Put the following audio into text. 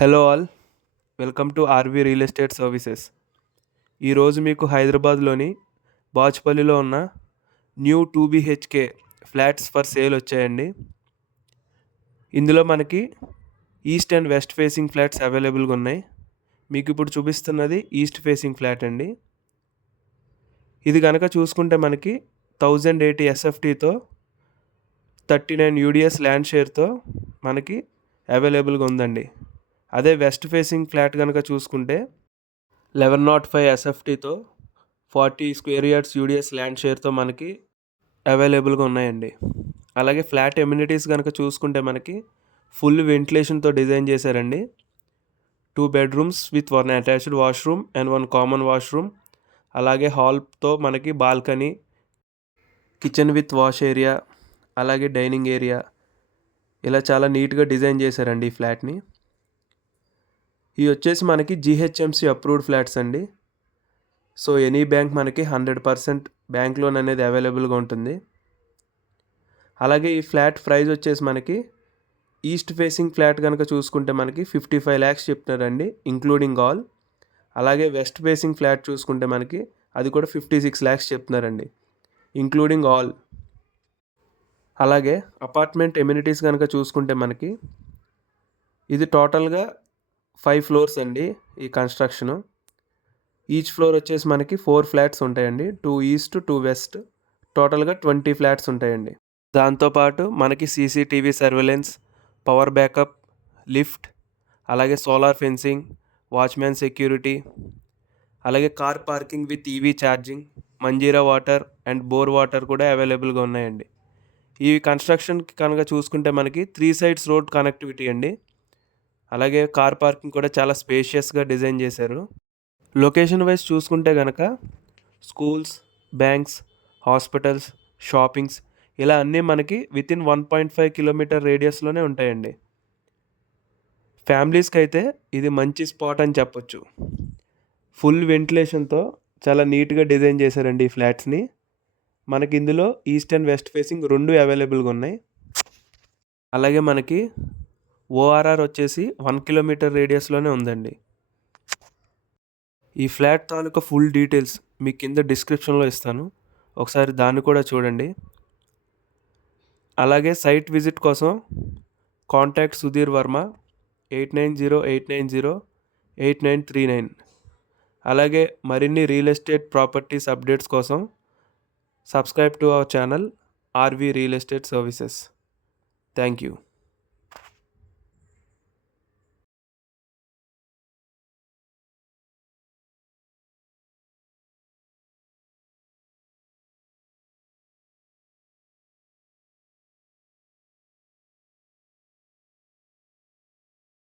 Hello all, welcome to RV real estate services. ఈరోజు మీకు హైదరాబాద్లోని బాచుపల్లిలో ఉన్న new 2 BHK flats for sale వచ్చాయండి. ఇందులో మనకి east and west facing flats అవైలబుల్గా ఉన్నాయి. మీకు ఇప్పుడు చూపిస్తున్నది ఈస్ట్ ఫేసింగ్ ఫ్లాట్ అండి. ఇది కనుక చూసుకుంటే మనకి 1080 SFTతో 39 UDS ల్యాండ్ షేర్తో మనకి అవైలబుల్గా ఉందండి. అదే వెస్ట్ ఫేసింగ్ ఫ్లాట్ కనుక చూసుకుంటే 1105 SFTతో 40 స్క్వేర్ యార్డ్స్ UDS ల్యాండ్ షేర్తో మనకి అవైలబుల్గా ఉన్నాయండి. అలాగే ఫ్లాట్ ఎమ్యూనిటీస్ కనుక చూసుకుంటే మనకి ఫుల్ వెంటిలేషన్తో డిజైన్ చేశారండి. 2 bedrooms with 1 attached washroom and 1 common washroom. అలాగే హాల్తో మనకి balcony, kitchen with wash area, అలాగే డైనింగ్ ఏరియా, ఇలా చాలా నీట్గా డిజైన్ చేశారండి ఈ ఫ్లాట్ని. ఇవి వచ్చేసి మనకి GHMC అప్రూవ్డ్ ఫ్లాట్స్ అండి. సో ఎనీ బ్యాంక్ మనకి 100% బ్యాంక్ లోన్ అనేది అవైలబుల్గా ఉంటుంది. అలాగే ఈ ఫ్లాట్ ప్రైస్ వచ్చేసి మనకి ఈస్ట్ ఫేసింగ్ ఫ్లాట్ కనుక చూసుకుంటే మనకి 55 lakhs చెప్తున్నారండి ఇంక్లూడింగ్ ఆల్. అలాగే వెస్ట్ ఫేసింగ్ ఫ్లాట్ చూసుకుంటే మనకి అది కూడా 56 lakhs చెప్తున్నారండి ఇంక్లూడింగ్ ఆల్. అలాగే అపార్ట్మెంట్ ఎమ్యూనిటీస్ కనుక చూసుకుంటే మనకి ఇది టోటల్గా 5 floors అండి ఈ కన్స్ట్రక్షను. ఈచ్ ఫ్లోర్ వచ్చేసి మనకి 4 ఫ్లాట్స్ ఉంటాయండి. 2 ఈస్ట్ 2 వెస్ట్, టోటల్గా 20 ఫ్లాట్స్ ఉంటాయండి. దాంతోపాటు మనకి CCTV surveillance, power backup, lift, అలాగే సోలార్ ఫెన్సింగ్, వాచ్మ్యాన్ సెక్యూరిటీ, అలాగే car parking with EV charging, Manjeera water and bore water కూడా అవైలబుల్గా ఉన్నాయండి. ఈ కన్స్ట్రక్షన్కి కనుక చూసుకుంటే మనకి 3 sides రోడ్ కనెక్టివిటీ అండి. అలాగే కార్ పార్కింగ్ కూడా చాలా స్పేషియస్గా డిజైన్ చేశారు. లొకేషన్ వైజ్ చూసుకుంటే కనుక స్కూల్స్, బ్యాంక్స్, హాస్పిటల్స్, షాపింగ్స్ ఇలా అన్నీ మనకి వితిన్ 1.5 kilometer రేడియస్లోనే ఉంటాయండి. ఫ్యామిలీస్కి అయితే ఇది మంచి స్పాట్ అని చెప్పొచ్చు. ఫుల్ వెంటిలేషన్తో చాలా నీట్గా డిజైన్ చేశారండి ఈ ఫ్లాట్స్ని. మనకి ఇందులో ఈస్ట్ అండ్ వెస్ట్ ఫేసింగ్ 2 అవైలబుల్గా ఉన్నాయి. అలాగే మనకి ORR వచ్చేసి 1 kilometer రేడియస్లోనే ఉందండి. ఈ ఫ్లాట్ తాలూకా ఫుల్ డీటెయిల్స్ మీకు కింద డిస్క్రిప్షన్లో ఇస్తాను, ఒకసారి దాన్ని కూడా చూడండి. అలాగే సైట్ విజిట్ కోసం కాంటాక్ట్ సుధీర్ వర్మ 8908908939. అలాగే మరిన్ని రియల్ ఎస్టేట్ ప్రాపర్టీస్ అప్డేట్స్ కోసం subscribe to our channel RV real estate services. Thank you.